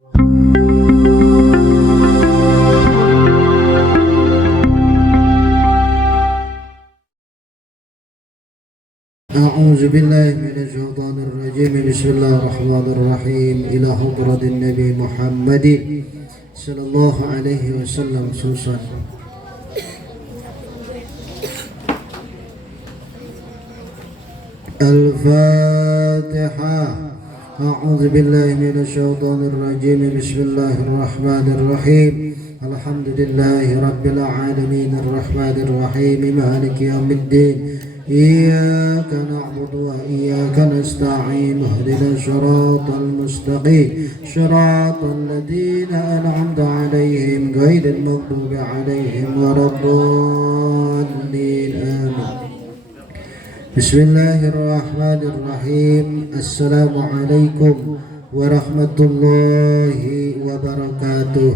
أعوذ بالله من الشيطان الرجيم بسم الله الرحمن الرحيم إلى حضرة النبي محمد صلى الله عليه وسلم خصوصا الفاتحة. أعوذ بالله من الشيطان الرجيم بسم الله الرحمن الرحيم الحمد لله رب العالمين الرحمن الرحيم مالك يوم الدين إياك نعبد وإياك نستعين اهدنا الصراط المستقيم صراط الذين أنعمت عليهم غير المغضوب عليهم ولا الضالين آمين. بسم الله الرحمن الرحيم السلام عليكم ورحمة الله وبركاته.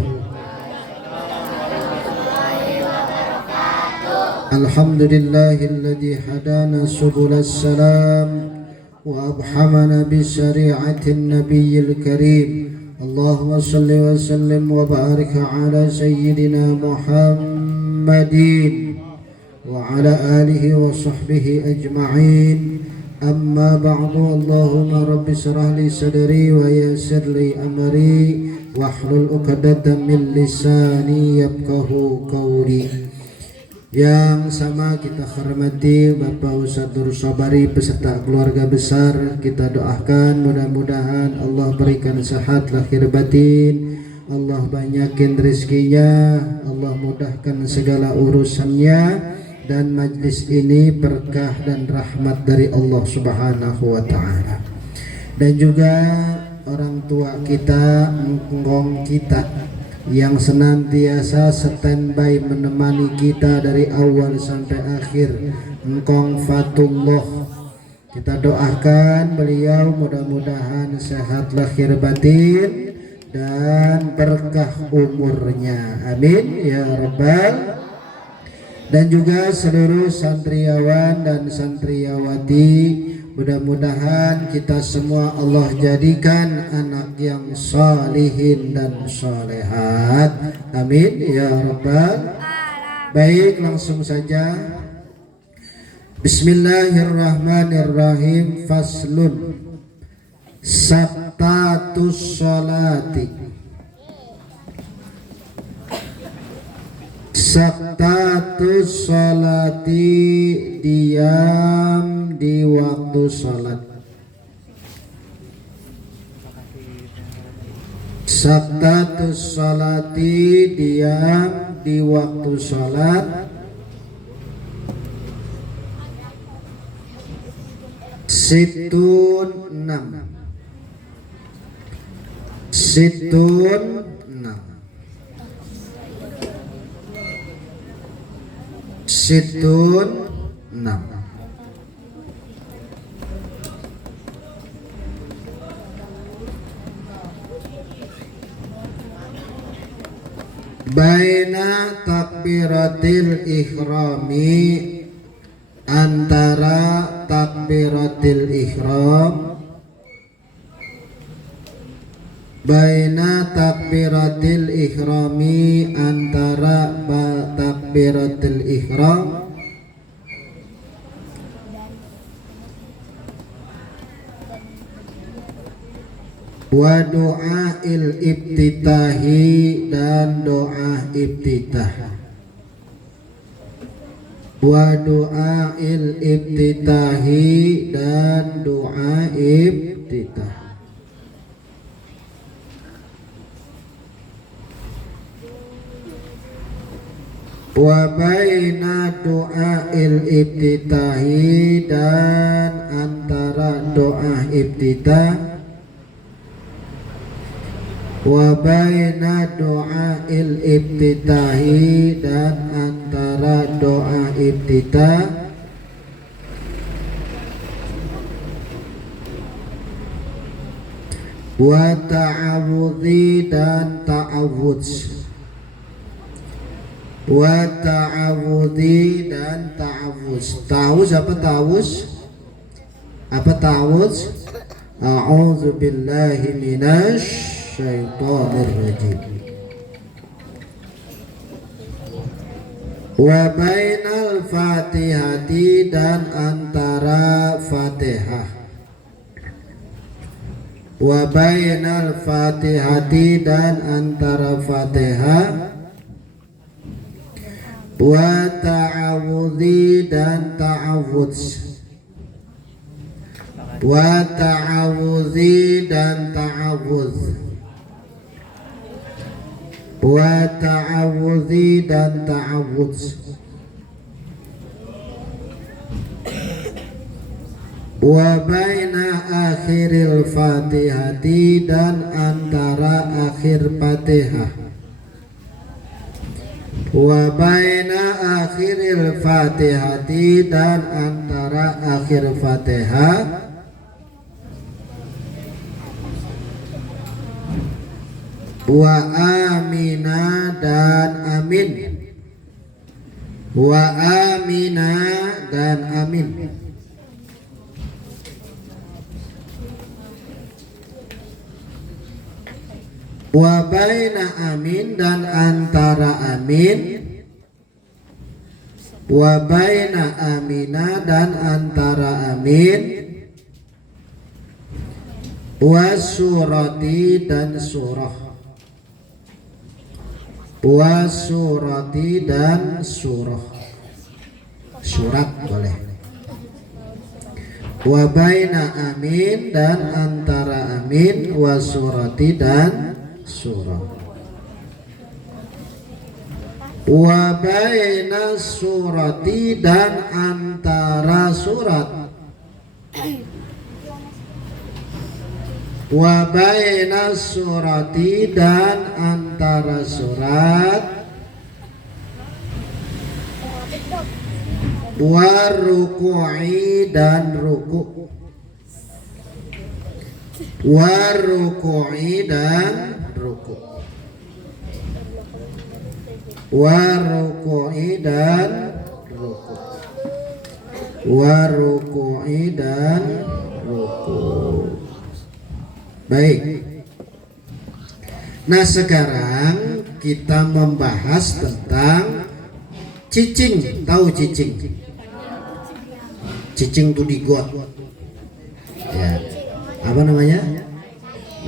الحمد لله الذي هدانا سبل السلام وأبحمنا بشريعة النبي الكريم اللهم صل وسلم وبارك على سيدنا محمد وعلى آله وصحبه أجمعين. أما بعد اللهم رب اشرح لي صدري ويسر لي أمري واحلل عقدة من لساني يفقهوا قولي. Yang sama kita hormati Bapak Ustadz Nur Sobari beserta keluarga besar, kita doakan mudah-mudahan Allah berikan sehat lahir batin, Allah banyakin rezekinya, Allah mudahkan segala urusannya, dan majlis ini berkah dan rahmat dari Allah Subhanahu wa Ta'ala. Dan juga orang tua kita, engkong kita yang senantiasa standby menemani kita dari awal sampai akhir, engkong Fatullah, kita doakan beliau mudah-mudahan sehat lahir batin dan berkah umurnya, amin ya rabbal. Dan juga seluruh santriawan dan santriawati, mudah-mudahan kita semua Allah jadikan anak yang salihin dan solehat, amin ya rabbal. Baik, langsung saja. Bismillahirrahmanirrahim. Faslun sabtatus sholati. Sabtatus sholati, diam di waktu sholat. Sabtatus sholati, diam di waktu sholat. Situn 6. Situn 6. Situn 6. Baina takbiratil ihrami, antara takbiratil ihram, baina takbiratil ihrami, antara takbiratil ihram, wa doa'il ibtitahi, dan doa ibtitah. Wa doa'il ibtitahi, dan doa ibtitah. Wa baina doa'il ibtitahi, dan antara doa ibtitah, wa baina doa'il ibtitahi, dan antara doa ibtitah, wa ta'awudhi, dan ta'awudz. Wa ta'awudhi, dan ta'awudz. Ta'awudz apa ta'awudz? Apa ta'awudz? A'udzu billahi minasy syaitonir rajim. Wa bainal fatihati dan antara Fatihah. Wa bainal fatihati dan antara Fatihah. Wa ta'awudhi dan ta'awudz. Wa ta'awudhi dan ta'awudz. Wa ta'awudhi dan ta'awudz. Wa baina akhiril fatihati dan antara akhir Fatihah. Wa baina akhiril fatihati dan antara akhir Fatihah. Wa amina dan amin. Wa amina dan amin. Wa baina amin dan antara amin. Wa baina amina dan antara amin. Wa surati dan surah. Wa surati dan surah. Surat boleh. Wa baina amin dan antara amin. Wa surati dan surah. Wa baina surati dan antara surat. Wa baina surati dan antara surat. Wa ruku'i dan ruku'. Wa ruku'i dan ruku'. Wa ruku'i dan ruku'. Wa ruku'i dan ruku'. Baik. Nah, sekarang kita membahas tentang cicing. Tahu cicing? Cicing itu di got. Ya. Apa namanya?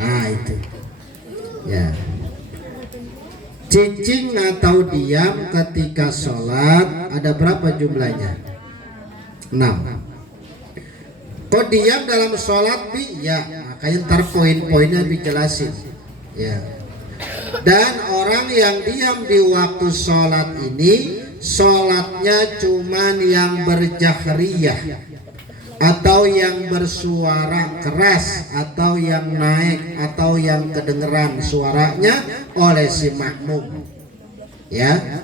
Nah, itu. Ya. Cicing atau diam ketika sholat ada berapa jumlahnya? 6. Kok diam dalam sholat bi? Ya, makanya ntar poin-poinnya dijelasin. Ya. Dan orang yang diam di waktu sholat ini, sholatnya cuman yang berjahriyah atau yang bersuara keras atau yang naik atau yang kedengeran suaranya oleh si makmum. Ya.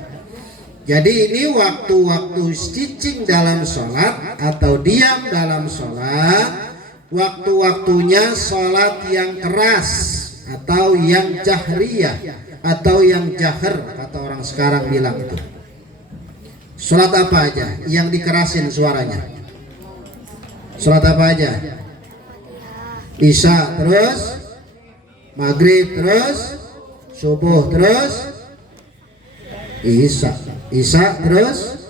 Jadi ini waktu-waktu cicing dalam sholat atau diam dalam sholat, waktu-waktunya sholat yang keras atau yang jahriyah atau yang jahar, kata orang sekarang bilang itu. Sholat apa aja yang dikerasin suaranya? Sholat apa aja? Isya terus, maghrib terus, subuh terus, Isya terus,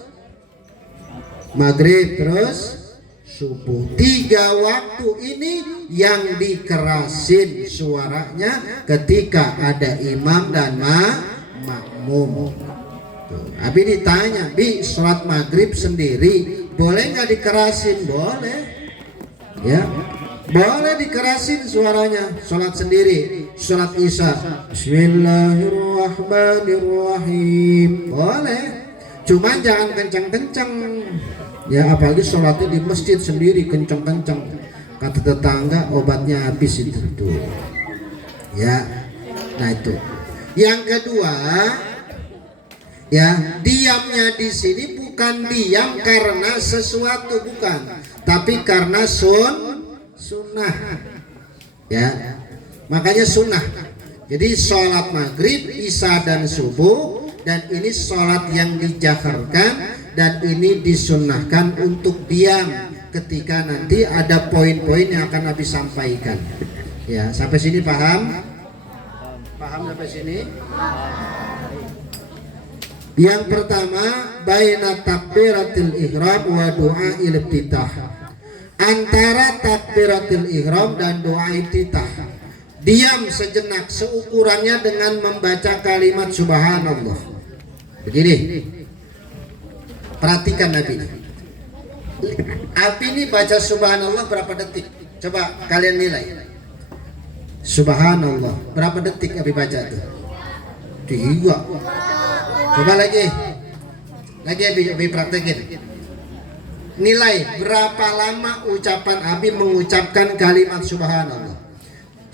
maghrib terus, subuh. 3 waktu ini yang dikerasin suaranya ketika ada imam dan makmum. Abi ditanya, bi sholat maghrib sendiri boleh nggak dikerasin? Boleh, ya, boleh dikerasin suaranya. Sholat sendiri, sholat isya, Bismillahirrahmanirrahim, boleh. Cuman jangan kencang-kencang, ya, apalagi sholatnya di masjid sendiri kencang-kencang. Kata tetangga obatnya habis itu tuh. Ya, nah itu. Yang kedua, ya, diamnya di sini bukan diam karena sesuatu, bukan, tapi karena sunnah. Ya, makanya sunnah. Jadi sholat maghrib, isya dan subuh, dan ini sholat yang dijaharkan dan ini disunnahkan untuk diam ketika nanti ada poin-poin yang akan Nabi sampaikan. Ya, sampai sini paham? Paham sampai sini? Yang pertama, baina takbiratul ihram wa du'ail iftitah. Antara takbiratul ihram dan doa iftitah, diam sejenak seukurannya dengan membaca kalimat subhanallah. Begini. Perhatikan Nabi. Abi ini baca subhanallah berapa detik? Coba kalian nilai. Subhanallah berapa detik Abi baca itu? 3. Coba lagi Abi praktekin. Nilai berapa lama ucapan Abi mengucapkan kalimat subhanallah.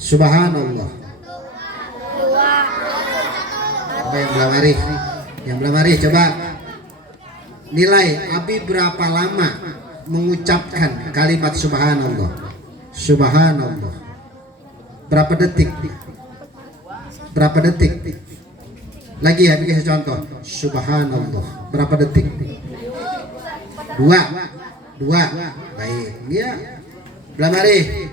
Subhanallah. Apa yang belum hari coba nilai Abi berapa lama mengucapkan kalimat subhanallah. Subhanallah berapa detik? Lagi ya, kasih contoh. Subhanallah berapa detik? 2. Baik, dia belum hari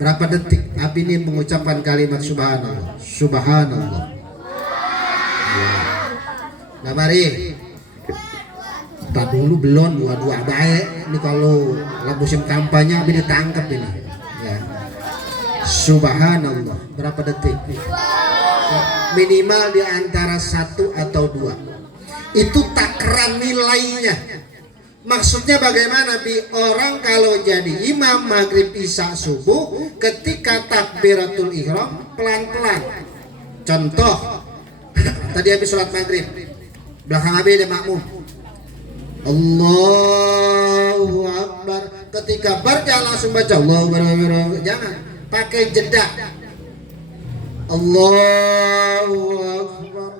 berapa detik Abi ini mengucapkan kalimat subhanallah. Subhanallah belum hari. Tak dulu belum 2 baik. Ini kalau musim kampanye Abi ditangkap ini ya. Subhanallah berapa detik? Minimal di antara 1 atau 2. Itu takaran nilainya. Maksudnya bagaimana Bi? Orang kalau jadi imam maghrib isya subuh, ketika takbiratul ihram pelan-pelan. Contoh tadi habis sholat maghrib, belakang Abi ada makmum, Allahu Akbar. Ketika baca langsung baca Allahu Akbar. Jangan pakai jeda. Allahu Akbar.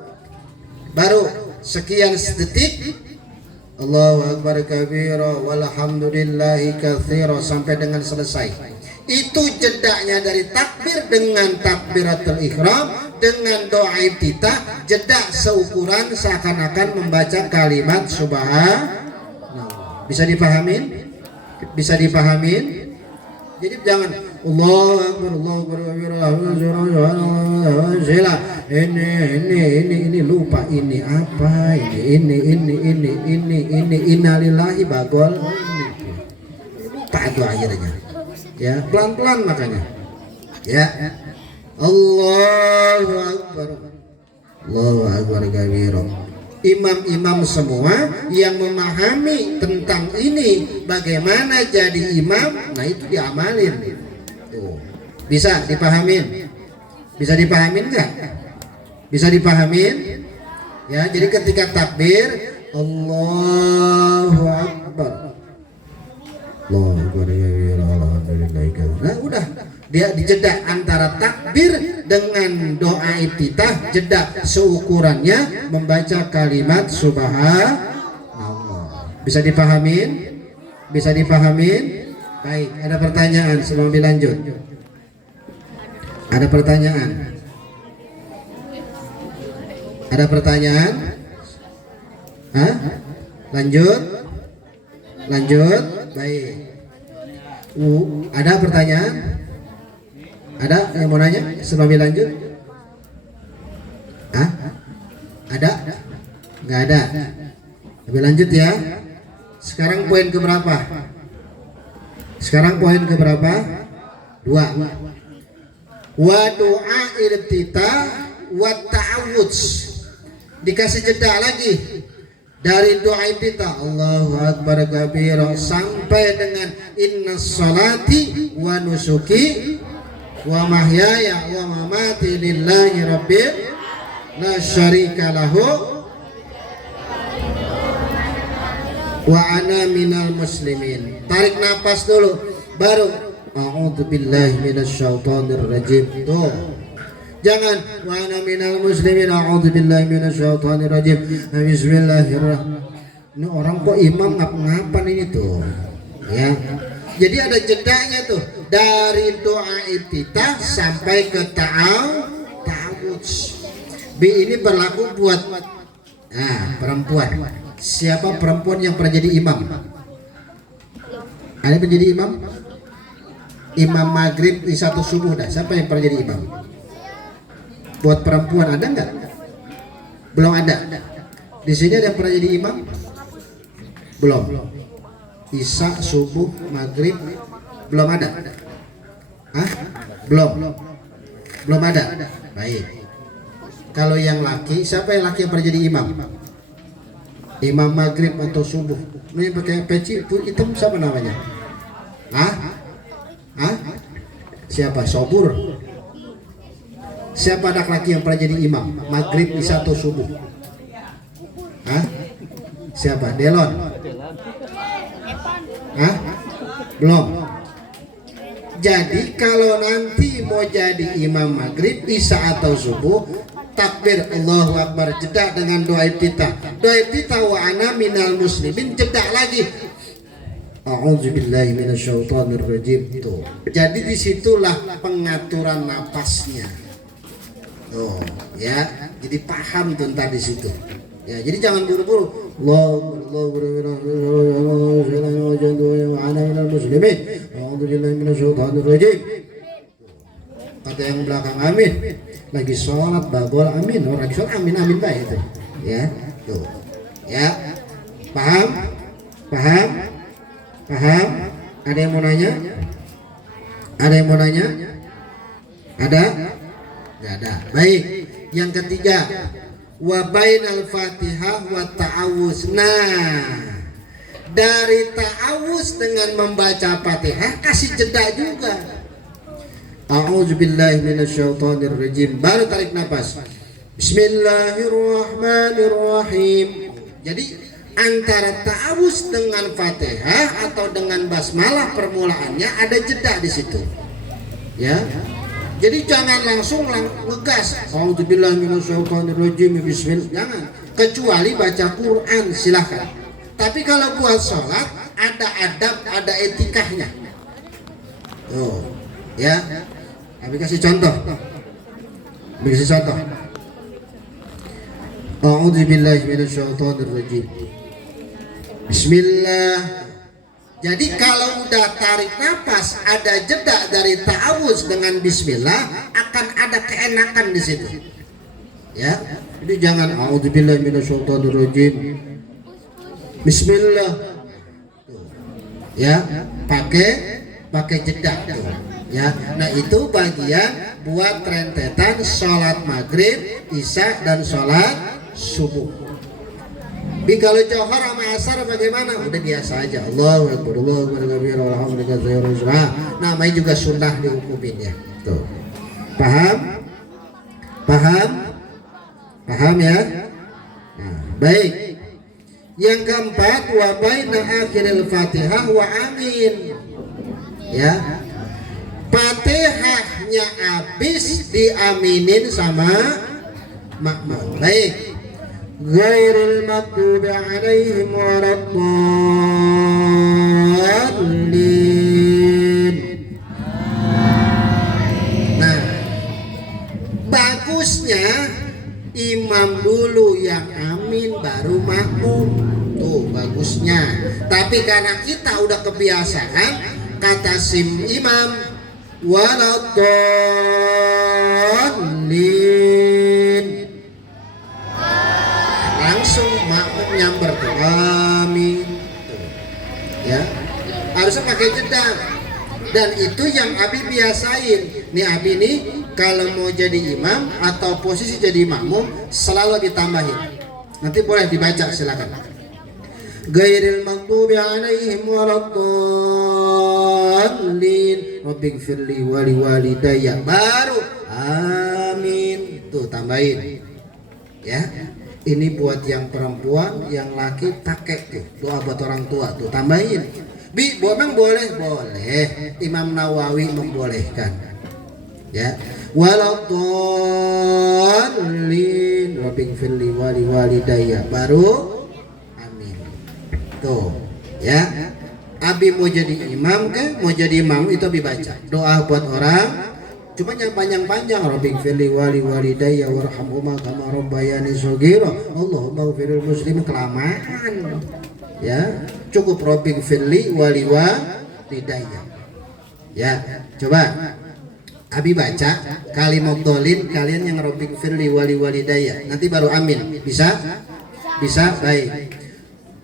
Baru sekian detik Allahu Akbar kabira walhamdulillahi katsira sampai dengan selesai. Itu jedanya dari takbir dengan takbiratul ihram dengan doa iftitah, jeda seukuran seakan-akan membaca kalimat subhanallah. Bisa dipahamin? Jadi jangan Allahu Akbar ini lupa ini apa ini innalillahi bagol tak itu akhirnya ya, pelan-pelan makanya ya. Allahu Akbar kabira. Imam-imam semua yang memahami tentang ini bagaimana jadi imam, nah itu diamalin. Tuh. Bisa dipahamin nggak? Bisa dipahamin ya. Jadi ketika takbir Allahu Akbar, Allahu Akbar, nah udah dia dijeda antara takbir dengan doa iftitah, jeda seukurannya membaca kalimat subhanallah. Bisa dipahamin? Baik, ada pertanyaan sebelum dilanjut? Ada pertanyaan? Hah? Lanjut? Baik. Ada pertanyaan? Ada yang mau nanya sebelum lanjut? Ada? Nggak ada. Lebih lanjut ya. Sekarang poin keberapa? 2. Wa doa iftitah wa ta'awudz. Dikasih jeda lagi dari doa iftitah Allahu Akbar kabira sampai dengan inna sholati wa nusuki wa mahyaya wa mamati lillahi rabbil la syarika lahu wa ana minal muslimin. Tarik nafas dulu baru a'udzubillahi minasyaitonir rajim. Tuh. Jangan wa ana minal muslimin a'udzubillahi minasyaitonir rajim. Bismillahirrahmanirrahim. Ini orang kok imam ngap-ngapan ini tuh. Ya. Jadi ada jedanya tuh dari doa iftitah sampai ke ta'awudz. Ini berlaku buat perempuan. Siapa perempuan yang pernah jadi imam? Ada yang jadi imam? Imam maghrib isya subuh dah. Siapa yang pernah jadi imam? Buat perempuan ada nggak? Belum ada. Di sini ada yang pernah jadi imam? Belum. Isya, subuh, maghrib belum ada. Hah? Belum ada. Baik. Kalau yang laki, siapa yang laki yang pernah jadi imam? Imam maghrib atau subuh? Ini pakai peci hitam siapa namanya? Hah? Siapa? Sobur. Siapa anak laki yang pernah jadi imam? Maghrib, isya atau subuh? Hah? Siapa? Delon? Hah? Belum. Jadi kalau nanti mau jadi imam maghrib, isya atau subuh, takbir Allahu Akbar, jeda dengan doa iftitah. Doa iftitah wa ana minal muslimin, jeda lagi. A'udzubillahi minasyaitonirrajim. Tuh. Jadi disitulah pengaturan napasnya. Tuh, ya. Jadi paham tuh ntar di situ. Ya, jadi jangan buru-buru. Kata yang belakang amin. Lagi sholat babol amin. Orang lagi sholat amin baik itu. Ya, tuh. Ya. Paham? Ada yang mau nanya? Ada? Nggak ada. Baik. Yang ketiga, wa bainal Fatihah wa ta'awuz. Nah, dari ta'awuz dengan membaca Fatihah kasih jeda juga. A'udzubillahi minasyaitonirrajim. Baru tarik nafas. Bismillahirrahmanirrahim. Jadi antara ta'awuz dengan Fatihah atau dengan basmalah permulaannya ada jeda di situ. Ya. Jadi jangan langsung ngegas. A'udzubillahi minasyaitonirrajim. Bismillah. Jangan. Kecuali baca Quran silakan. Tapi kalau buat sholat ada adab, ada etikanya. Oh, ya. Abi kasih contoh. A'udzubillahi minasyaitonirrajim. Bismillah. Jadi kalau udah tarik nafas ada jeda dari ta'awuz dengan bismillah akan ada keenakan di situ. Ya. Jadi jangan a'udzubillahi minasyaitonirrajim. Bismillah. Ya, pakai jeda tuh. Ya. Nah, itu bagian buat rentetan sholat maghrib, isya dan sholat subuh. Tapi kalau johor sama asar bagaimana? Udah biasa aja. Allahu Akbar, Allahu Akbar, alhamdulillah. Namanya juga sunnah dihukuminnya. Tuh. Paham ya? Nah, baik. Yang keempat, wa baina akhiril Fatihah wa amin. Ya. Fatihahnya habis diaminin sama makmum. Baik. Ghairil maghdubi alaihim waladdallin. Nah, bagusnya imam dulu yang amin baru makmum. Tuh bagusnya. Tapi karena kita udah kebiasaan kata sim imam waladdallin, langsung makmum nyamber tuh amin tuh. Ya harusnya pakai jeda, dan itu yang Abi biasain nih. Abi nih kalau mau jadi imam atau posisi jadi makmum selalu ditambahin. Nanti boleh dibaca silakan. Ghairil maghdubi alaihim waladdallin rabbighfirli wa liwalidayya, baru amin tuh tambahin. Ya. Ini buat yang perempuan, yang laki pakai tuh doa buat orang tua tuh tambahin. Memang boleh. Imam Nawawi membolehkan. Ya, waladdallin rabbighfirli wa liwalidayya, baru amin. Tuh, ya. Abi mau jadi imam ke? Mau jadi imam itu Abi baca doa buat orang. Cuma yang panjang-panjang, rabbighfirli wa liwalidayya warhamhuma kama rabbayani shaghira. Allahumma ighfiril muslimin, kelamaan. Ya, cukup rabbighfirli wa liwalidayya. Ya, coba. Abi baca kalimat dolin, kalian yang Rabbik firli wali walidayya, nanti baru amin. Bisa? Bisa, baik.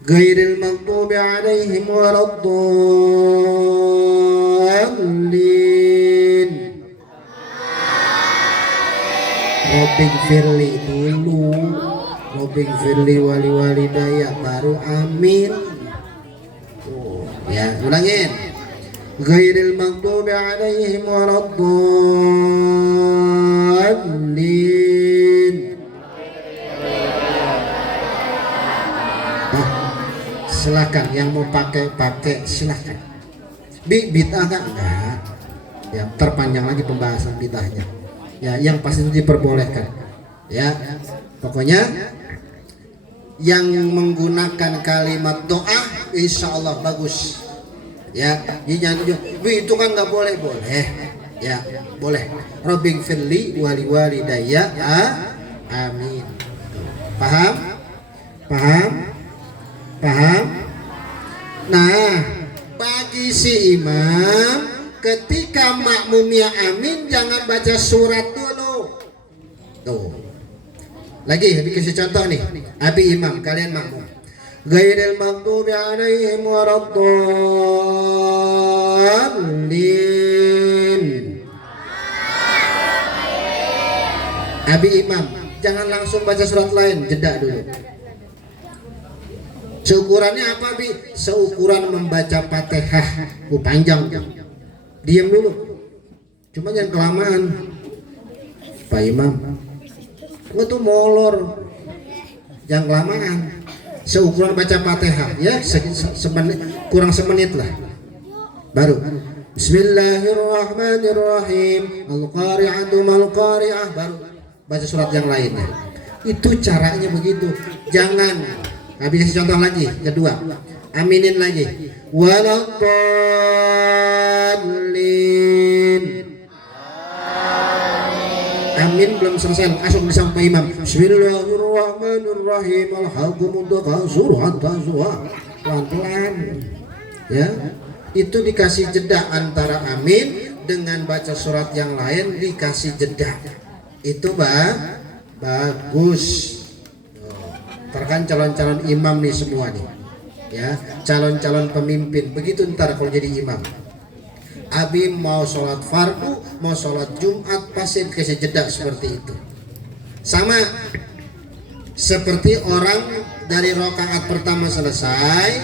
Ghairil maghdubi alaihim waladdallin. Rabbik firli dulu, Rabbik firli wali walidayya, baru amin. Oh, ya, ulangin. Ghairil maghdubi alaihim waladdallin. Silakan yang mau pakai silakan. Bid'ah kan enggak. Ya, terpanjang lagi pembahasan bid'ahnya. Ya, yang pasti itu diperbolehkan. Ya, pokoknya yang menggunakan kalimat doa insya Allah bagus. Ya, jangan itu kan nggak boleh. Ya, boleh. Rabbing firli wali walidayya, amin. Paham? Nah, bagi si imam ketika makmumnya amin jangan baca surat dulu. Tuh. Lagi dikasih contoh nih. Abi imam, kalian makmum. Ghairil maghdubi alaihim waladdallin. Abi imam, jangan langsung baca surat lain, jeda dulu. Seukurannya apa, Bi? Seukuran membaca Fatihah. Panjang. Diam dulu. Cuma jangan kelamaan. Pak Imam, lu tuh molor. Jangan kelamaan. Seukuran baca Fatihah ya, kurang semenit lah. Baru Bismillahirrahmanirrahim. Al-qari'atu mal-qari'ah, baru baca surat yang lainnya. Itu caranya begitu. Jangan. Habis kasih contoh lagi, kedua. Aminin lagi. Waladdallin. Amin belum selesai, langsung disampaikan imam. Bismillahirrahmanirrahim. Alhaqumut takasur hatta zuha. Pelan-pelan. Ya. Itu dikasih jeda antara amin dengan baca surat yang lain, dikasih jeda. Itu bagus. Terkan calon-calon imam nih semua nih. Ya, calon-calon pemimpin. Begitu ntar kalau jadi imam. Abi mau sholat fardu, mau sholat Jumat, pasti dikasih jeda seperti itu. Sama seperti orang dari rakaat pertama selesai,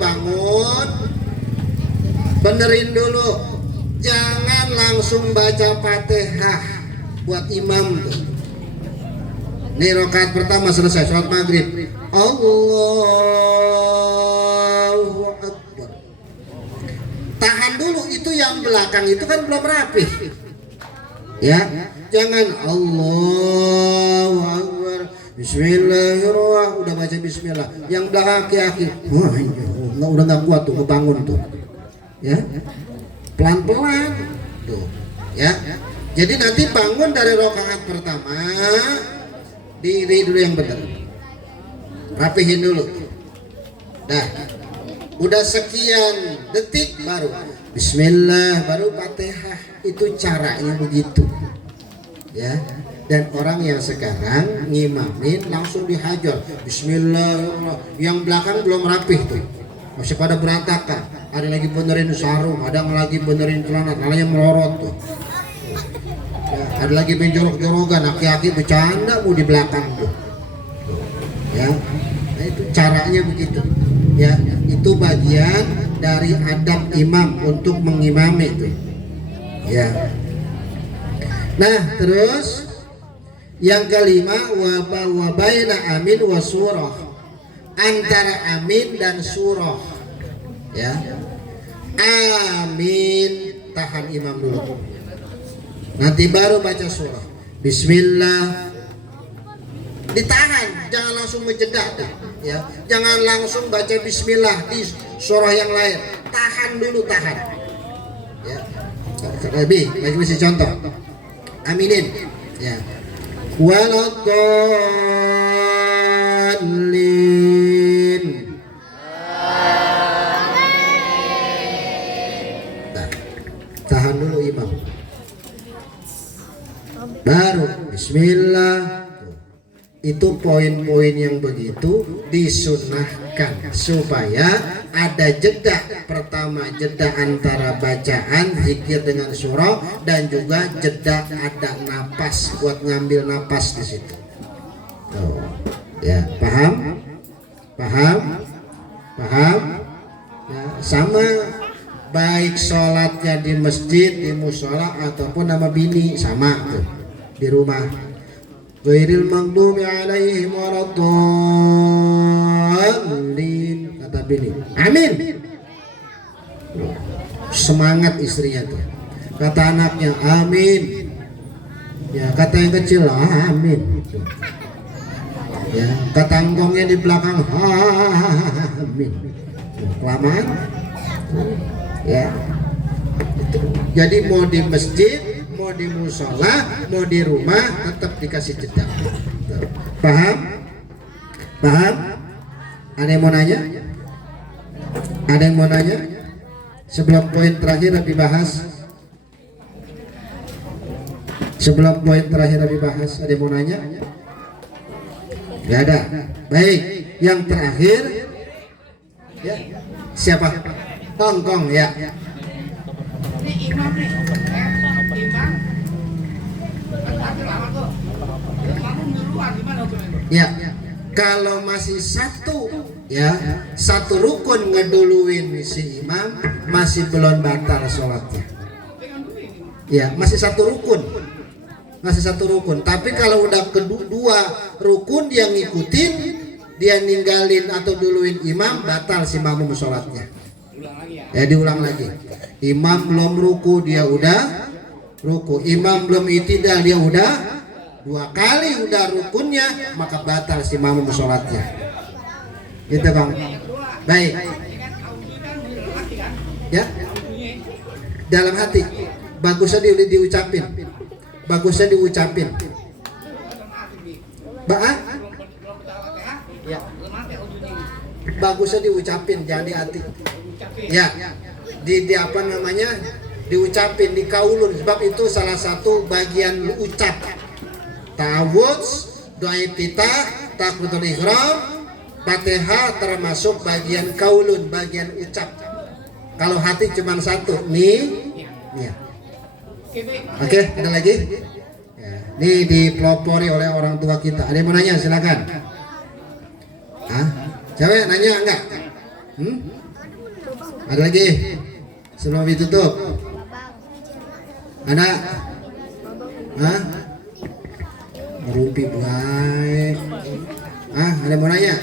bangun, benerin dulu, jangan langsung baca Fatihah buat imam tuh. Nih rakaat pertama selesai, sholat maghrib, Allahu Akbar. Tahan dulu, itu yang belakang itu kan belum rapih. Ya, jangan Allahu Akbar, Bismillahirrahmanirrahim, udah baca Bismillah. Yang belakang aki-aki, wah, udah nggak kuat tuh, kebangun tuh. Ya, pelan-pelan tuh. Ya, jadi nanti bangun dari rakaat pertama, diri dulu yang benar, rapihin dulu. Dah, udah sekian detik baru Bismillah, baru Fatihah. Itu caranya begitu. Ya. Dan orang yang sekarang ngimamin langsung dihajar Bismillahirrahmanirrahim. Yang belakang belum rapih tuh, masih pada berantakan. Ada lagi benerin sarung, ada lagi benerin celana, kalanya melorot tuh. Ya, ada lagi menjorok-jorogan, aki-aki bercanda mau di belakang tuh. Ya, nah itu caranya begitu. Ya, itu bagian dari adab imam untuk mengimami itu. Ya. Nah, terus yang kelima, wa baina amin wa surah. Antara amin dan surah. Ya. Amin, tahan imam dulu. Nanti baru baca surah. Bismillah. Ditahan, jangan langsung menjeda. Ya, jangan langsung baca bismillah di surah yang lain. Tahan dulu, tahan. Ya. Lebih, bagi mesti contoh. Aminin. Ya. Waladdallin. Nah, tahan dulu. baru Bismillah. Itu poin-poin yang begitu disunahkan supaya ada jeda. Pertama jeda antara bacaan zikir dengan surah, dan juga jeda ada napas buat ngambil napas di situ. Tuh. Ya, paham? Paham? Ya, sama baik sholatnya di masjid, di musola ataupun nama bini sama tuh di rumah. Ghairil maghdubi alaihim waladdallin, kata bini. Amin. Semangat istrinya tuh. Kata anaknya amin. Ya, kata yang kecil amin. Ya, kata engkongnya di belakang amin. Kelamaan. Ya. Jadi mau di masjid, mau di musola, mau di rumah, tetap dikasih jeda. Paham? Ada yang mau nanya? Sebelum poin terakhir lebih bahas. Ada yang mau nanya? Gak ada. Baik, yang terakhir ya. Siapa? Hongkong ya. Ya, kalau masih satu rukun ngeduluin si imam, masih belum batal sholatnya. Ya, masih satu rukun. Tapi kalau udah kedua rukun dia ngikutin, dia ninggalin atau duluin imam, batal si makmum sholatnya. Ya, diulang lagi. Imam belum ruku, dia udah ruku. Imam belum itidal, dia udah dua kali udah rukunnya, maka batal si makmum sholatnya. Gitu Bang. Baik. Ya. Dalam hati. Bagusnya diucapin. Ya. Bagusnya diucapin, jangan di hati. Ya. Di apa namanya? Diucapin, di kaulun, sebab itu salah satu bagian ucap. Ta'awudz, doa iftitah, takbiratul ihram, Fatihah termasuk bagian kaulun, bagian ucap. Kalau hati cuma satu, nih. Ya. Oke, ada lagi? Ya, ini dipelopori oleh orang tua kita. Ada yang mau nanya? Silakan. Cewek nanya enggak? Ada lagi? Sebelum ditutup. Ada? Rumpi baik. Ada yang mau nanya?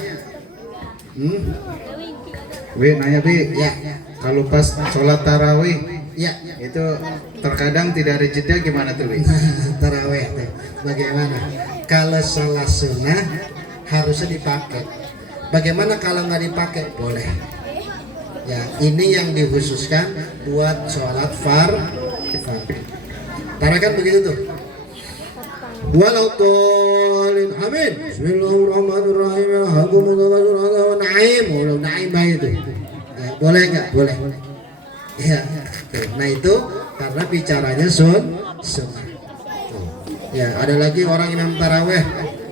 Nanya Ya. kalau pas sholat tarawih, Ya. itu terkadang tidak ada jeda, gimana tuh, Tarawih tuh. Bagaimana? Kalau sholat sunnah harusnya dipakai. Bagaimana kalau nggak dipakai? Boleh. Ya, ini yang dikhususkan buat sholat Tarakan begitu tuh. Walau tolin, amin. Bismillahirrahmanirrahim. Naim baik itu. Ya, boleh nggak? Boleh. Ya. Nah itu karena bicaranya sunnah. Ya, ada lagi orang imam taraweh,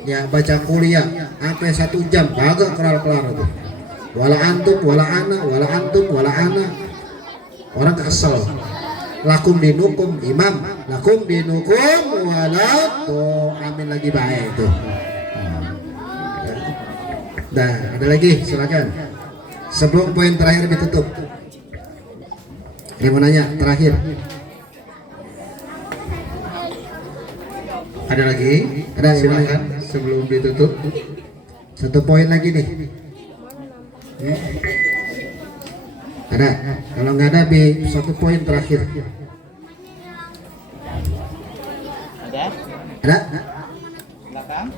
ya baca kuliah sampai 1 jam, kagak kelar itu. Wala antum, wala ana. Orang kesel. Lakum dinukum imam, lakum dinukum wala tuh, amin lagi baik itu. Nah, ada lagi, silakan. Sebelum poin terakhir ditutup. Yang mau nanya terakhir? Ada lagi? Ada, silakan sebelum ditutup. 1 poin lagi nih. Ada? Kalau nggak ada, 1 poin terakhir. Ada? Belakang.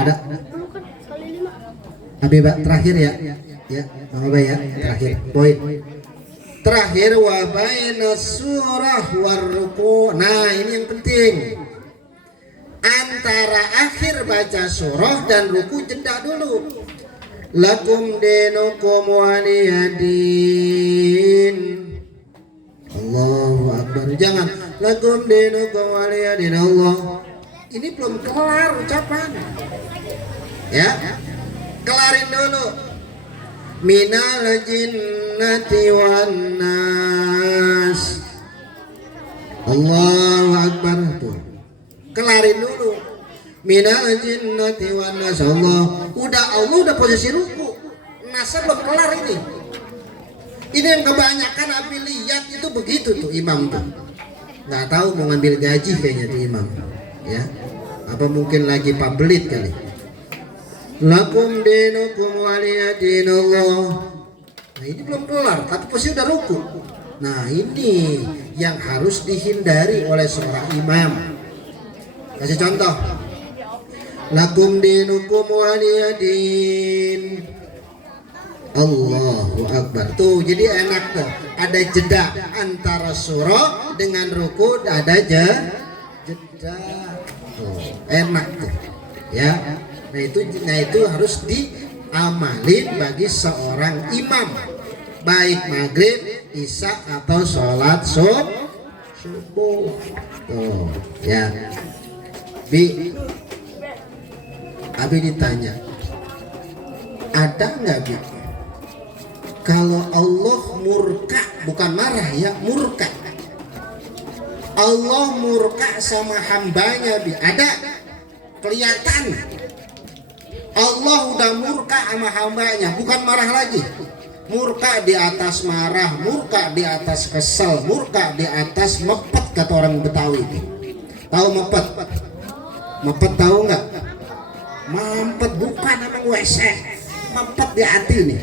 Ada? Habibah terakhir ya. Ya, Bang Abay ya, terakhir poin. Terakhir wa baina surah war ruku'. Nah, ini yang penting. Antara akhir baca surah dan ruku jeda dulu. Lakum dinukum waliyadin. Allah Jangan lakum dinukum waliyadin Allah. Ini belum kelar ucapan. Ya, kelarin dulu. Minal jinnati wan nas. Allahu Akbar tuh. Kelarin dulu. Minal jinnati wan nas. Allah udah posisi ruku. Nasa belum kelar ini. Ini yang kebanyakan Abi lihat itu begitu tuh imam tuh. Nggak tahu mau ngambil gaji kayaknya tuh imam. Ya. Apa mungkin lagi pambelit kali. Lakum dinukum waliyadinullah. Nah ini belum kelar, tapi pasti udah ruku. Nah ini yang harus dihindari oleh seorang imam. Kasih contoh. Lakum dinukum waliyadin. Allahu Akbar. Tuh jadi enak tuh. Ada jeda antara surah dengan ruku, ada jeda. Tuh, enak tuh. Ya. Nah itu harus diamalin bagi seorang imam, baik maghrib, isya atau sholat subuh. Tuh, ya. Abi ditanya, ada nggak Bi? Kalau Allah murka, bukan marah ya, murka. Allah murka sama hambanya Bi. Ada kelihatan. Allah udah murka sama hambanya, bukan marah lagi. Murka di atas marah, murka di atas kesel, murka di atas mepet kata orang Betawi. Tahu mepet? Mepet tahu nggak? Mampet bukan emang WC, mepet di hati nih.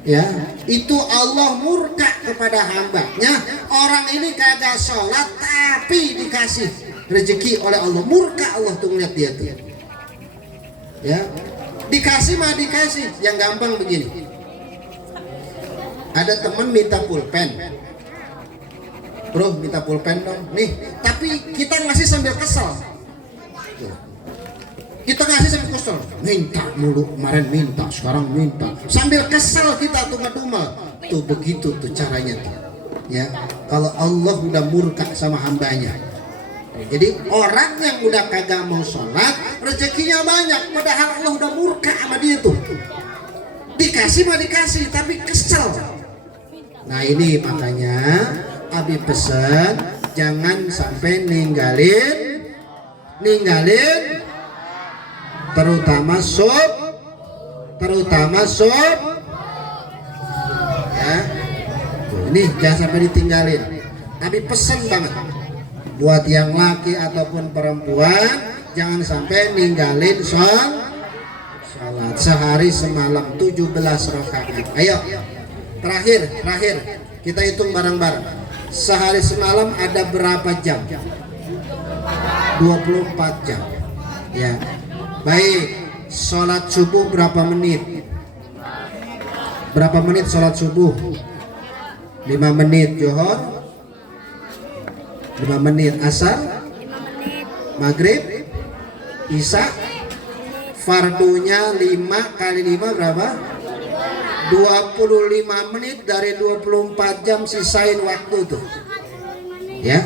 Ya, itu Allah murka kepada hambanya. Orang ini kagak sholat tapi dikasih rezeki oleh Allah. Murka Allah tuh ngeliat dia tuh. Ya, dikasih mah dikasih. Yang gampang begini. Ada temen minta pulpen. Bro, minta pulpen dong. Nih, tapi kita ngasih sambil kesel. Kita ngasih sambil kesel. Minta mulu, kemarin minta, sekarang minta. Sambil kesel kita tuh ngedumel. Tuh begitu tuh caranya tuh. Ya, kalau Allah udah murka sama hambanya. Jadi orang yang udah kagak mau sholat rezekinya banyak, padahal Allah udah murka sama dia tuh. Dikasih mah dikasih tapi kesel. Nah ini makanya Abi pesan jangan sampai ninggalin terutama sub ya. Tuh, ini jangan sampai ditinggalin. Abi pesan banget buat yang laki ataupun perempuan, jangan sampai ninggalin sholat sehari semalam 17 rakaat. Ayo, terakhir kita hitung bareng-bareng. Sehari semalam ada berapa jam? 24 jam. Ya, baik. Sholat subuh berapa menit? Berapa menit sholat subuh? 5 menit. Johor 5 menit. Asar 5 menit. Maghrib, isya, fardunya 5 kali 5 berapa? 25 menit dari 24 jam, sisain waktu tuh. Ya.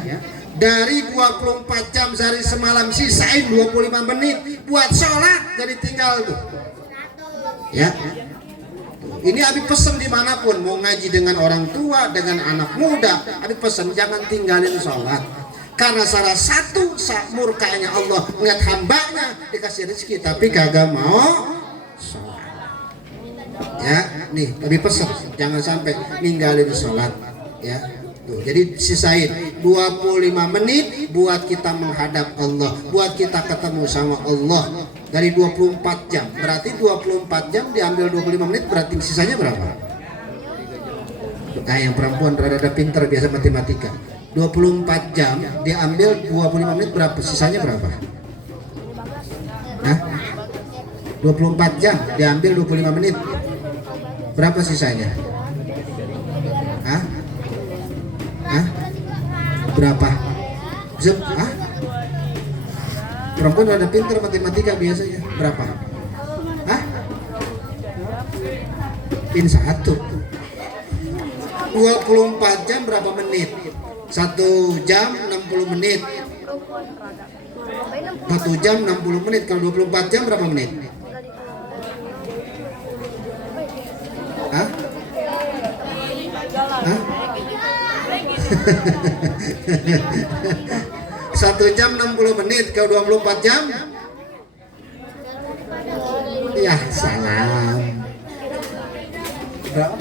Dari 24 jam sehari semalam sisain 25 menit buat sholat, jadi tinggal tuh. Ya. Ini Abi pesen dimanapun, mau ngaji dengan orang tua, dengan anak muda, Abi pesen jangan tinggalin sholat. Karena salah satu murkanya Allah ngeliat hambanya dikasih rezeki tapi kagak mau sholat. Ya, nih Abi pesen jangan sampai ninggalin sholat. Ya, tuh, jadi sisain 25 menit buat kita menghadap Allah, buat kita ketemu sama Allah. Dari 24 jam, berarti 24 jam diambil 25 menit, berarti sisanya berapa? Nah yang perempuan rada pinter biasa matematika. 24 jam diambil 25 menit, berapa? Sisanya berapa? Hah? 24 jam diambil 25 menit, berapa sisanya? Hah? Hah? Berapa? Hah? Perempuan ada pinter matematika biasanya. Berapa? Hah? Pin 1. 24 jam berapa menit? 1 jam 60 menit. 1 jam 60 menit. Kalau 24 jam berapa menit? Hah? Hah? 1 jam 60 menit. Kalau 24 jam? Ya salam. Berapa?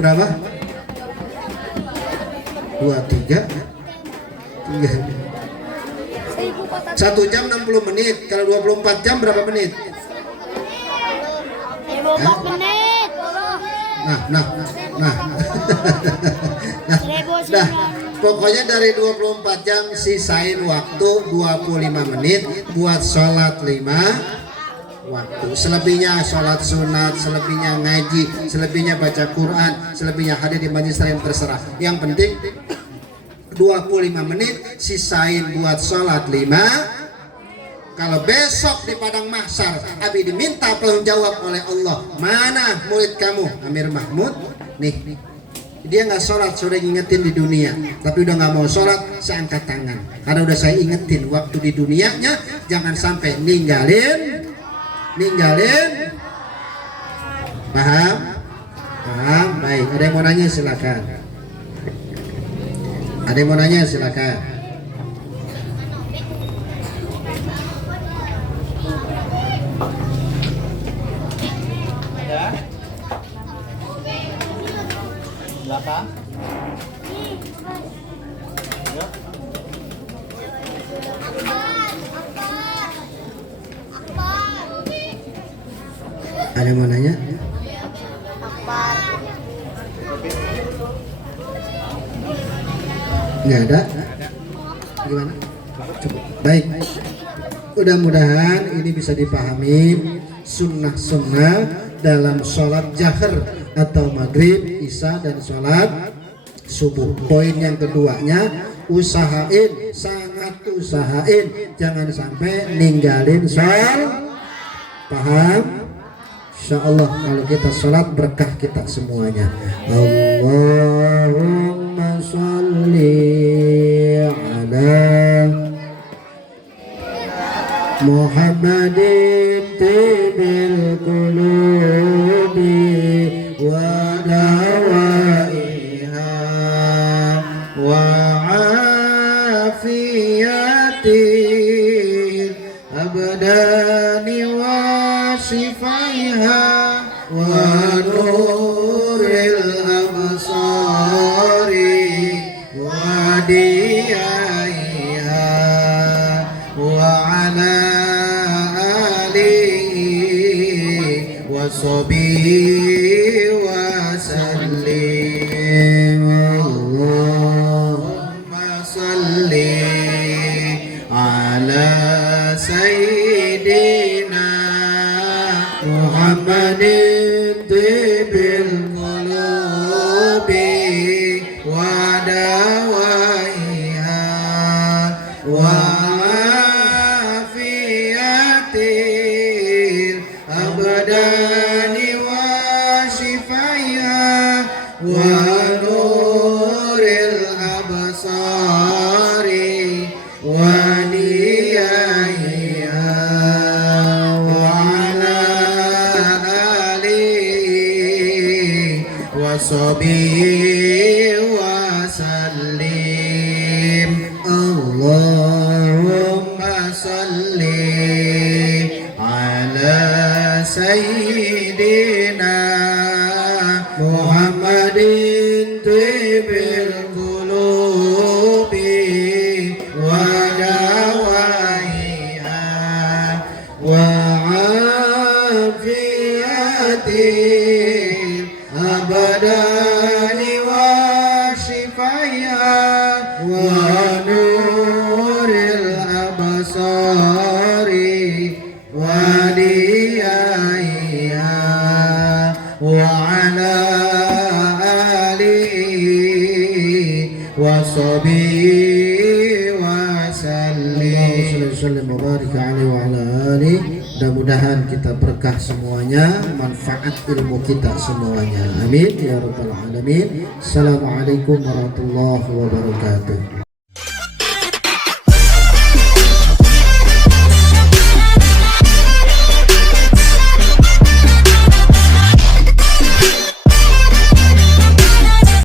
Berapa? 23 3 1 jam 60 menit. Kalau 24 jam berapa menit? 24 menit. Nah. Nah, pokoknya dari 24 jam sisain waktu 25 menit buat sholat 5 waktu. Selebihnya sholat sunat, selebihnya ngaji, selebihnya baca Quran, selebihnya hadir di majelis yang terserah. Yang penting 25 menit sisain buat sholat 5. Kalau besok di padang mahsyar Abi diminta jawab oleh Allah, mana murid kamu Amir Mahmud? Nih, dia nggak sholat, sudah ingetin di dunia, tapi udah nggak mau sholat, saya angkat tangan karena udah saya ingetin waktu di dunianya jangan sampai ninggalin. Paham? Baik, ada yang mau nanya silakan. Ya. Belakang. Yuk. Ada yang mau nanya? Nggak ada? Gimana? Cukup. Baik. Mudah-mudahan ini bisa dipahami sunnah-sunnah dalam sholat jahar atau maghrib, isya dan sholat subuh. Poin yang keduanya, sangat usahain jangan sampai ninggalin sholat. Paham? Insyaallah kalau kita sholat berkah kita semuanya. Allahumma sholli ala Muhammadin tibil qulubi wa dawaiha wa afiyatil abdani wa shifaiha wa nuril absari wa diyaiha wa ala alihi wa sahbihi wa sallim. Allahumma salli ala sayyidina Muhammadin tibil qulubi wa dawaiha wa afiyatil abdani wa shifaiha wa nuril absari wa niyaiha wa ala alihi wa sahbihi wa sallim. Allahumma salli ala sayyidina Muhammadin tibil qulubi wa dawaiha wa afiyatil abdani wa shifaiha wa nuril absari wa diyaiha wa ala alihi wa sahbihi wa sallim. Allahumma salli wa barik alaihi wa ala alihi Mudah-mudahan kita berkah semuanya, manfaat ilmu kita semuanya. Amin ya rabbal alamin. Assalamualaikum warahmatullahi wabarakatuh.